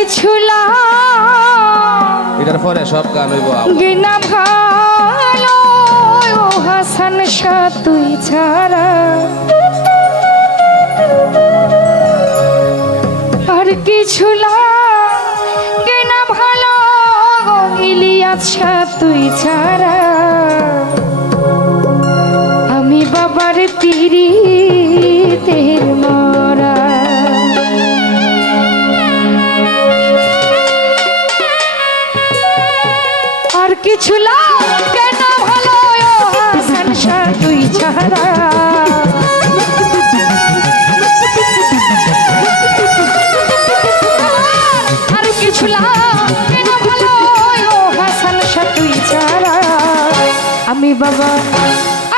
কিছু এটার পরে সব গান হইব আবার। গিনা ভালো ও হাসান শাহ তুই ছাড়া। আর কিছু গিনা ভালো ইলিয়াস শাহ তুই ছাড়া। আর কিছু তুই ছাড়া? আমি বাবা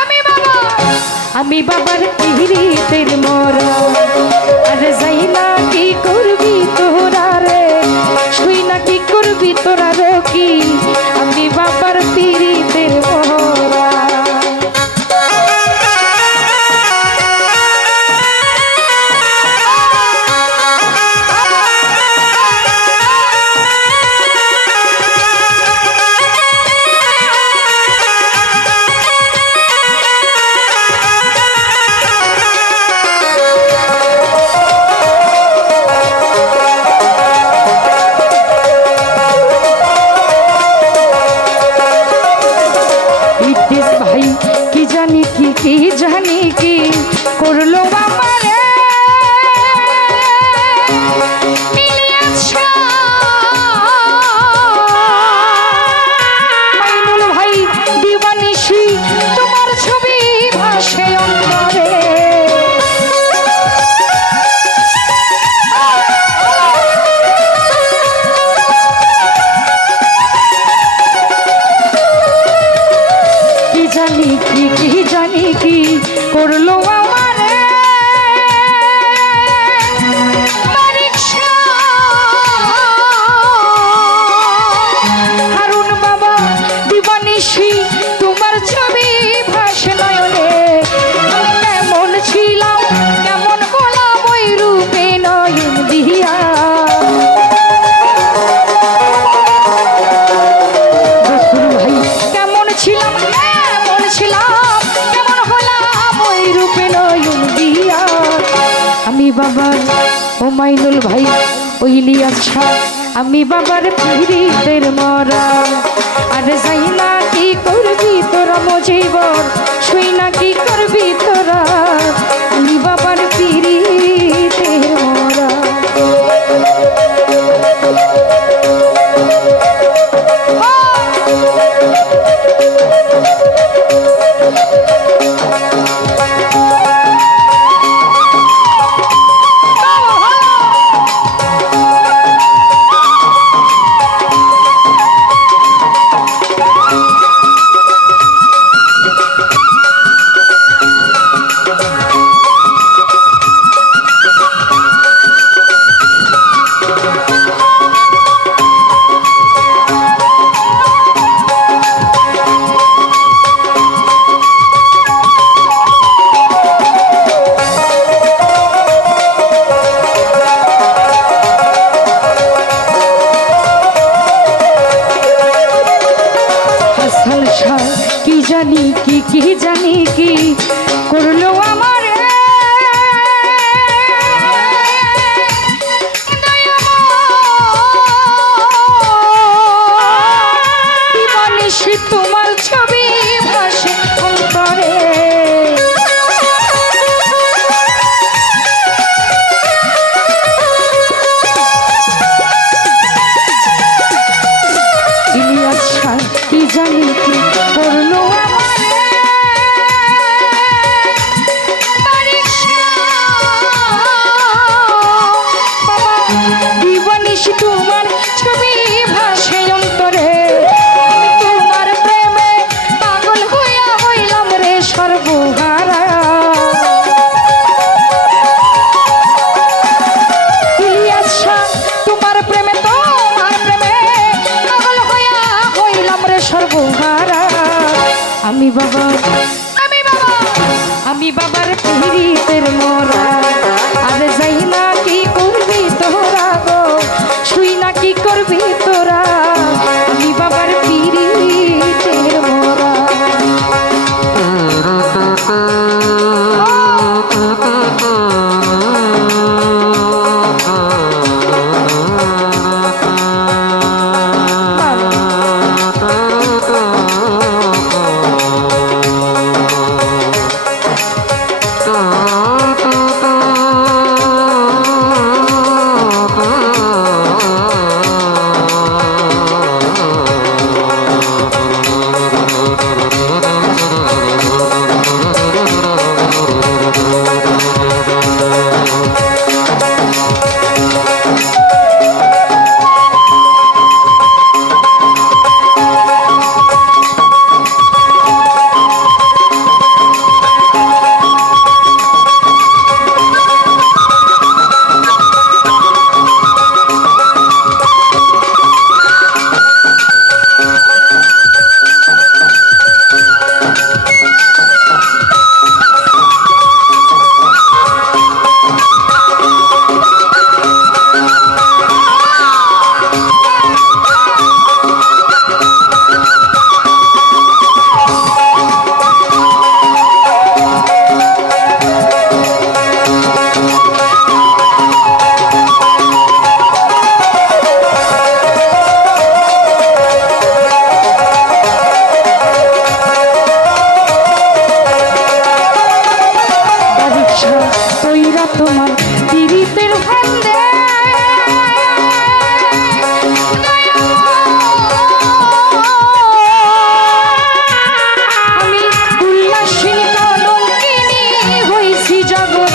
আমি বাবা, আমি বাবার পিড়িতের মরা। আরে যাই না কি করবি তোরা রে? শুই না কি করবি তোরা বাবার মাইনুল ভাই ওইলি শাহ, আমি বাবার পিড়িতের মরা। আরে যাই না কি করবি তোরা মজিবর, শুই না করলো আমি বাবার পিড়িতের মোরা। আর যাই না কি করবি তোরা গো? শুই না কি করবি তো জগৎ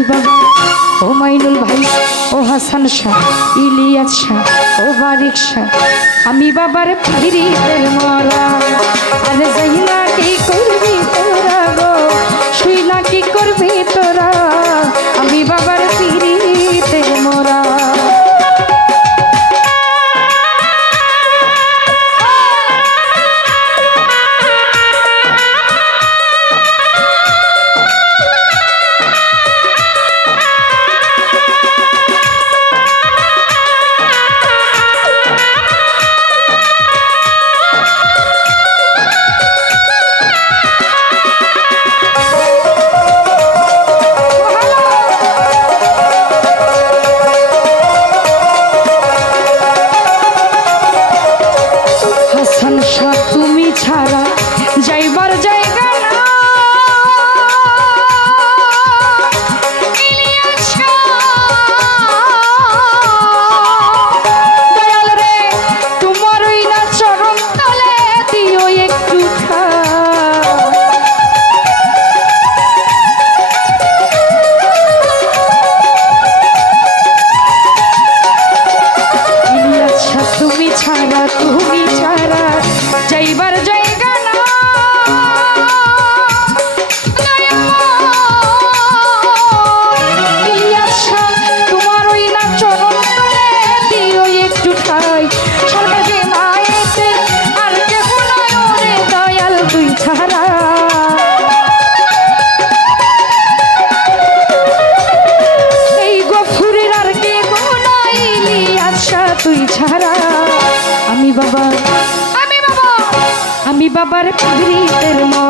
আলী বাবা, ও মাইনুল ভাই, ও হাসান শাহ, ইলিয়াস শাহ, ও বারিক শাহ, আমি বাবার ফিরি মারা। আরে যাই না কি করবি তোরা গো? শুইলা কি করবি তোরা ঘৃতের মা